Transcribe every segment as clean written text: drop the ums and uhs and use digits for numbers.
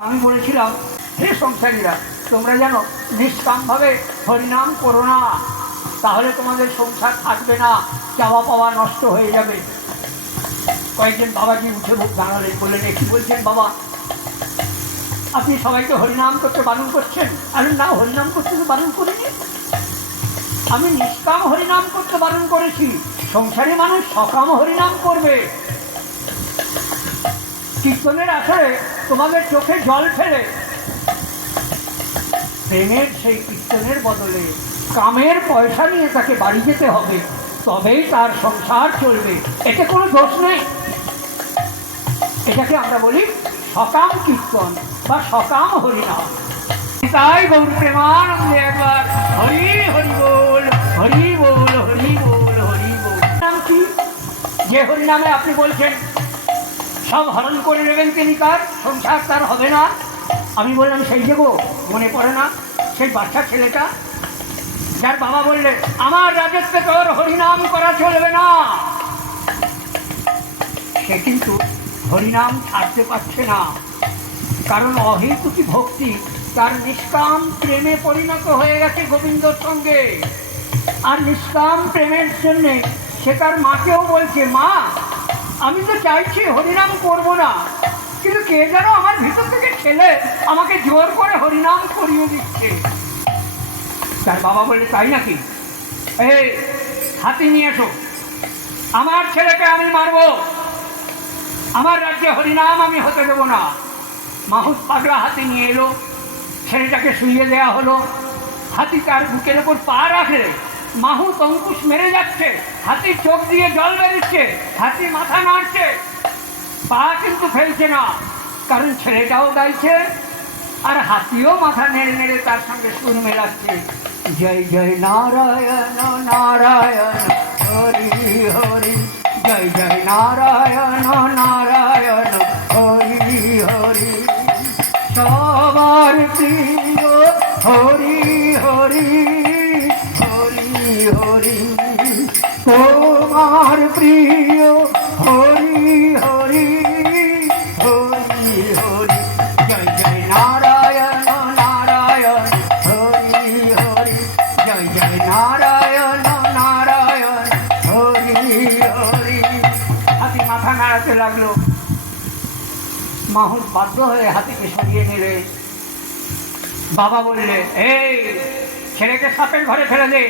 আমি বলেছিলাম, হে সংসারীরা, তোমরা জানো নিষ্কামভাবে হরিনাম করো না, তাহলে তোমাদের সংসার থাকবে না, চাওয়া পাওয়া নষ্ট হয়ে যাবে। কয়েকজন বাবাজি উঠে মুখ দাঁড়ালেন, বললেন, কি বলছেন বাবা, আপনি সবাইকে হরিনাম করতে বারণ করছেন? আরে না, হরিনাম করতে তো বারণ করিনি, আমি নিষ্কাম হরিনাম করতে বারণ করেছি। সংসারী মানুষ সকাম হরিনাম করবে। কীর্তনের আসরে তোমাদের চোখে জল ফেলে প্রেমের সেই কীর্তনের বদলে কামের পয়সা নিয়ে তাকে বাড়ি যেতে হবে, তবেই তার সংসার চলবে। এতে কোনো দোষ নেই। এটাকে আমরা বলি সকাম কীর্তন বা সকাম হরিনাম। তাই গৌর প্রেমানন্দে একবার হরি হরি বল, হরি বল, হরি বল, হরি বল। নাম কি? যে হরিনামে আপনি বলছেন সব হরণ করে নেবেন তিনি, তার সংসার তার হবে না। আমি বললাম, সেই যে গো, মনে পড়ে না সেই বাচ্চা ছেলেটা যার বাবা বললেন, আমার রাজত্বে তোর হরিনাম করা চলবে না। সে কিন্তু হরিনাম ছাড়তে পারছে না, কারণ অহেতুকি ভক্তি তার নিষ্কাম প্রেমে পরিণত হয়ে গেছে গোবিন্দর সঙ্গে। আর নিষ্কাম প্রেমের জন্যে সে তার মাকেও বলছে, মা আমি তো চাইছি হরিনাম করব না, কিন্তু কে যেন আমার ভিতর থেকে ঠেলে আমাকে জোর করে হরিনাম করিয়ে দিচ্ছে। তার বাবা বললে, তাই নাকি? এই হাতি নিয়ে এসো, আমার ছেলেকে আমি মারবো, আমার রাজ্যে হরিনাম আমি হতে দেবো না। মাহুত পাগলা হাতি নিয়ে এলো, ছেলেটাকে শুইয়ে দেওয়া হলো। হাতি তার বুকের ওপর পা রাখে, মাহুত অঙ্কুশ মেরে যাচ্ছে, হাতির চোখ দিয়ে জল বেরোচ্ছে, হাতি মাথা নাড়ছে, পা কিন্তু ফেলছে না, কারণ ছেলেটাও গাইছে আর হাতিও মাথা নেড়ে নেড়ে তার সঙ্গে সুর মেলাচ্ছে। জয় জয় নারায়ণ নারায়ণ হরি হরি, জয় জয় নারায়ণ নারায়ণ হরি হরি, সবার প্রিয় হরি হরি, হরি হরি, তোমার প্রিয় হরি হরি, হরি হরি, জয় জয় নারায়ণ নারায়ণ হরি হরি, জয় জয় নারায়ণ নারায়ণ হরি হরি। হাতি মাথা নাড়াতে লাগলো। মাহুত বাধ্য হয়ে হাতিকে সরিয়ে নিলে। বাবা বললে, এই ছেলেকে সাপের ঘরে ফেলে দে,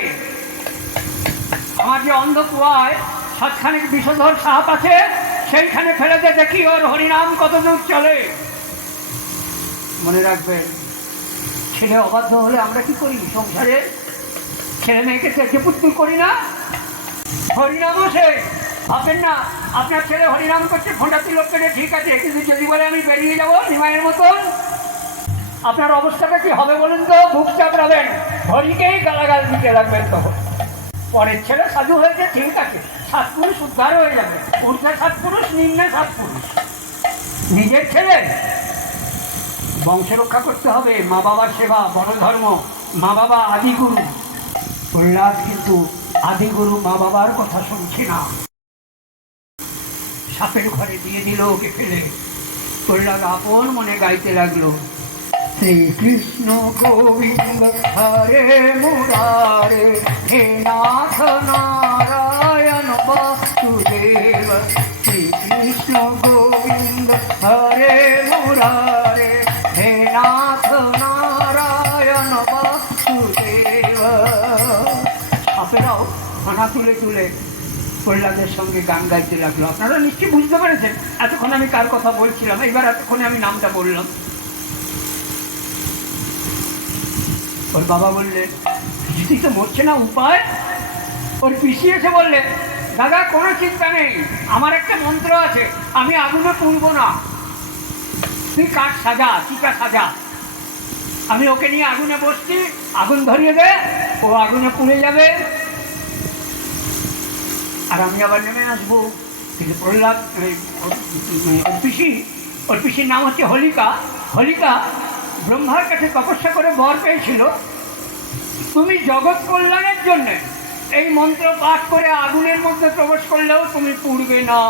আমার যে অন্ধ কুয়ায় সাতখানিক বিষধর সাপ আছে সেইখানে ফেলে দে, দেখি ওর হরিনাম কত দূর চলে। মনে রাখবেন, ছেলে অবাধ্য হলে আমরা কি করি সংসারে? ছেলে মেয়েকে তেজে পুত্তুল করি না? হরিনামও সে ভাববেন না আপনার ছেলে হরিনাম করছে, ঘণ্টা তিলক কেটে ঠিক আছে, কিন্তু যদি বলে আমি বেরিয়ে যাবো নিমাইয়ের মতন, আপনার অবস্থাটা কি হবে বলুন তো? বুক চাপড়াবেন, হরিকেই গালাগাল দিতে লাগবেন। তখন পরের ছেলে সাধু হয়েছে ঠিক আছে, সাত পুরুষ উদ্ধার হয়ে যাবে, ঊর্ধ্বে সাত পুরুষ নিম্নে সাত পুরুষ। নিজের ছেলে বংশ রক্ষা করতে হবে, মা বাবার সেবা বড় ধর্ম, মা বাবা আদিগুরু। প্রহ্লাদ কিন্তু আদিগুরু মা বাবার কথা শুনছে না, সাপের ঘরে দিয়ে দিল ওকে ফেলে। প্রহ্লাদ আপন মনে গাইতে লাগলো, শ্রীকৃষ্ণ গোবিন্দ হরে মুরারে, হে নাথ নারায়ণ বাসুদেব, শ্রীকৃষ্ণ গোবিন্দ হরে মুরারে, হে নাথ নারায়ণ বাসুদেব। সাপেরাও খানা তুলে তুলে প্রহ্লাদের সঙ্গে গান গাইতে লাগলো। আপনারা নিশ্চয়ই বুঝতে পেরেছেন এতক্ষণ আমি কার কথা বলছিলাম। এবার এতক্ষণে আমি নামটা বললাম। ওর বাবা বললে, যদি তো মরছে না, উপায়? ওর পিসি এসে বললে, দাদা কোনো চিন্তা নেই, আমার একটা মন্ত্র আছে, আমি আগুনে পুড়ব না, তুই কাঠ সাজা, চিকা সাজা, আমি ওকে নিয়ে আগুনে বসছি, আগুন ধরিয়ে দে, ও আগুনে পুড়ে যাবে আর আমি আবার নেমে আসবো। কিন্তু প্রহ্লাদ ওর পিসির নাম হচ্ছে হোলিকা। হোলিকা ব্রহ্মার কাছে তপস্যা করে বর পেয়েছিল, তুমি জগৎ কল্যাণের জন্যে এই মন্ত্র পাঠ করে আগুনের মধ্যে প্রবেশ করলেও তুমি পুড়বে না।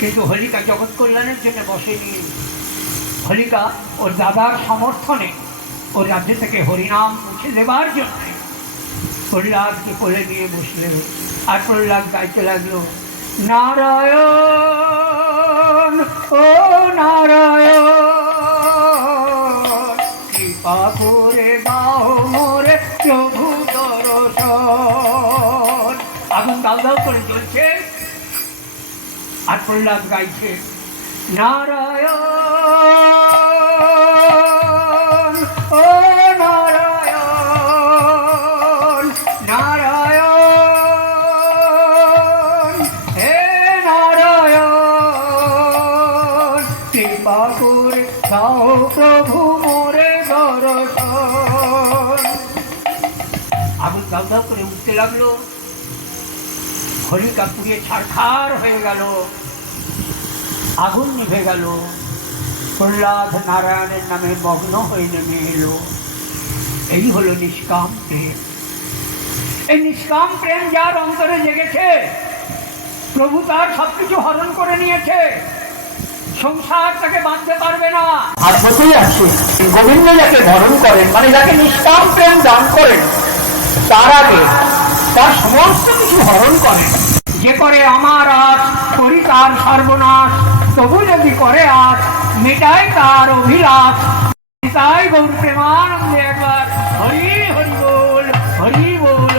কিন্তু হোলিকা জগৎ কল্যাণের জন্য বসেনি, হোলিকা ওর দাদার সমর্থনে ওর রাজ্য থেকে হরিনাম মুছে দেবার জন্য প্রহ্লাদকে কোলে নিয়ে বসলে। আর প্রহ্লাদ গাইতে লাগলো, নারায়ণ ও নারায়ণ, কৃপা করে দাও মোরে প্রভু দর্শন। আগুন দাও দাও করে জ্বলছে আর প্রহ্লাদ গাইছে, নারায়ণ ও নারায়ণ, নারায়ণ হে নারায়ণ, কৃপা করে দাও প্রভু মোরে দর্শন। আগুন দাও দাও করে উঠতে লাগলো, হোলিকা পুড়িয়ে ছারখার হয়ে গেল, আগুন নিভে গেল। প্রহ্লাদ নারায়ণের নামে মগ্ন হয়ে নেমে এলো। এই হলো নিষ্কাম প্রেম। এই নিষ্কাম প্রেম যার অন্তরে জেগেছে, প্রভু তার সবকিছু হরণ করে নিয়েছে, সংসার তাকে বাঁধতে পারবে না। আর হতেই আছে গোবিন্দ যাকে ধরণ করেন, মানে যাকে নিষ্কাম প্রেম দান করেন, তার আগে তার সমস্ত কিছু হরণ করেন। যে করে আমার আশ করি তার সর্বনাশ, তবু যদি করে আশ মেটাই তার অভিলাষ। তাই গৌর প্রেমানন্দে একবার হরি হরি বল, হরি বল।